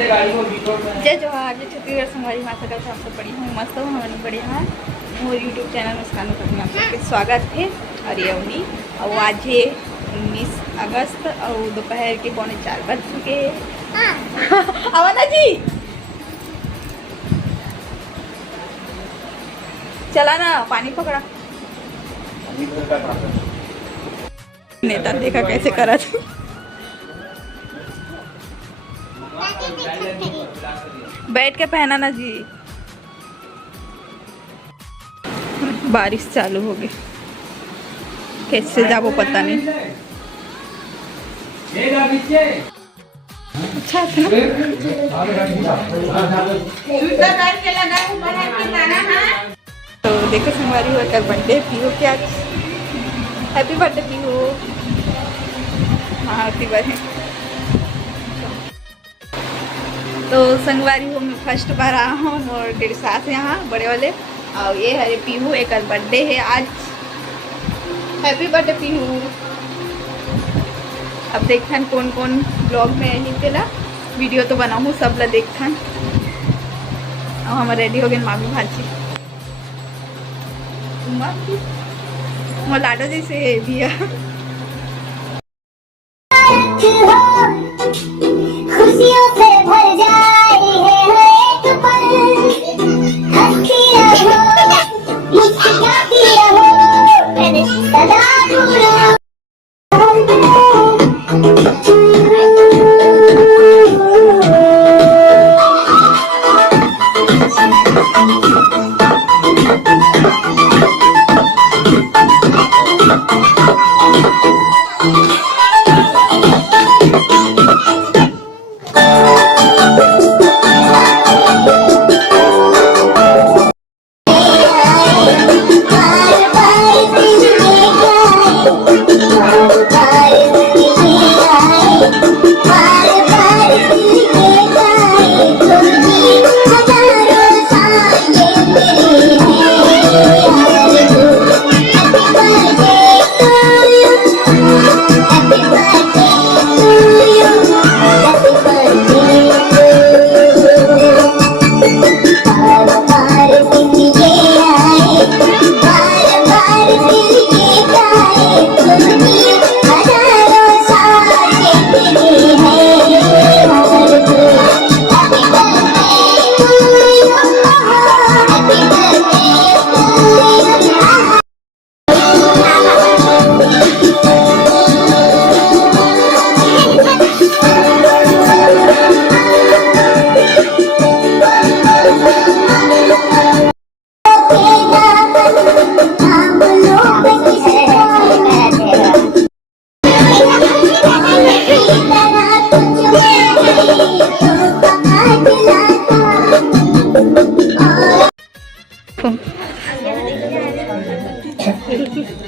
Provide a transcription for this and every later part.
जय जोहार, जय छत्तीसगढ़ संगवारी माता का आप सब बढ़िया हूँ, मस्त हूँ, हमारी बढ़िया है। मोर यूट्यूब चैनल मुस्कान करना आप सबके स्वागत है। और ये उन्हीं और आज है 19 अगस्त और दोपहर के 3:45 बज चुके हैं। अवना जी चला ना, पानी पकड़ा। नेता देखा कैसे करा था। बैठ के पहना ना जी। बारिश चालू हो गई, कैसे जाबो पता नहीं। अच्छा था ना। तो देखो संगवारी हो कल बर्थडे पीहू के आज। Happy birthday Pihu. हाँ हैप्पी बर्थडे। तो संगवारी हो मैं फर्स्ट बार आया हूँ और मेरे साथ यहाँ बड़े वाले और ये हरे पीहू एक बर्थडे है आज। Happy birthday Pihu. अब देखन कौन कौन ब्लॉग में यही तेला वीडियो तो बनाऊँ सब ला देखन। और हम रेडी हो गए मामी भाजी वो लाडो जैसे दिया। खुशियों से भर जाए है एक पल, हंसती रहो मुस्कुराती रहो सदा दूर रहो।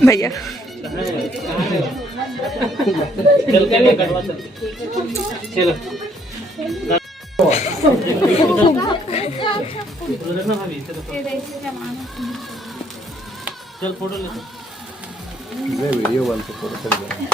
भैया चलो चल फोटो ले वीडियो बन के फोटो चल जाए।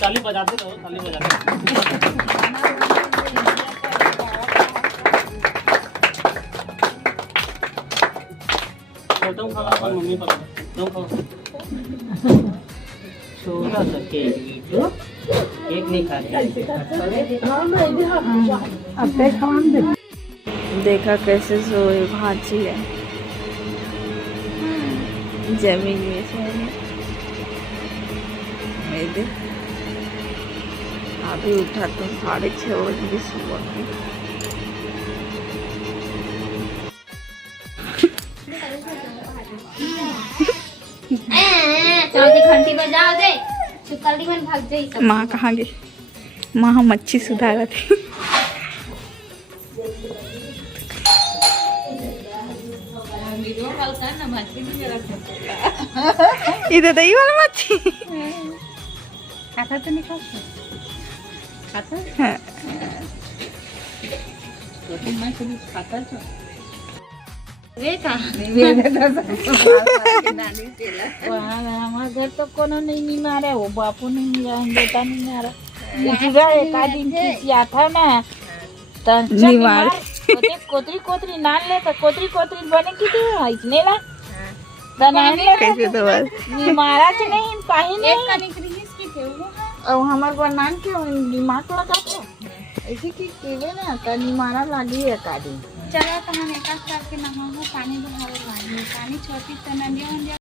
ताली बजाते रहो, ताली बजाते तुम खाओ, मम्मी पापा तुम खाओ। छोटा सा केक जो केक नहीं खाते। देखा कैसे सोए भाजी है जमीन में से। अभी उठा तो 6:30 बजे सुबह की। घंटी बजा दे, चुकल्दी मन भाग जाई। माँ कहाँ गई? माँ हम मच्छी सुधारा थी। इधर दही वाला मच्छी खाता तो नहीं खाता खाता हाँ। तो मैं कभी खाता तो वे का हमारे घर तो कोनो नहीं मारे वो बापू नहीं मारा बेटा नहीं मारा इधर एक दिन किया था ना तो नहीं मार। कोतरी कोतरी नान ले तो कोतरी कोतरी बने की थी इतने ला तो नान ले कैसे तो बस नहीं मारा तो नहीं काहे नहीं और हमार बनान के दिमाग लगा तो ऐसे की केवे ना तनी मारा लागी है कादी चला तो हम एक साल के नहा पानी बहावे पानी छोटी तो नदिया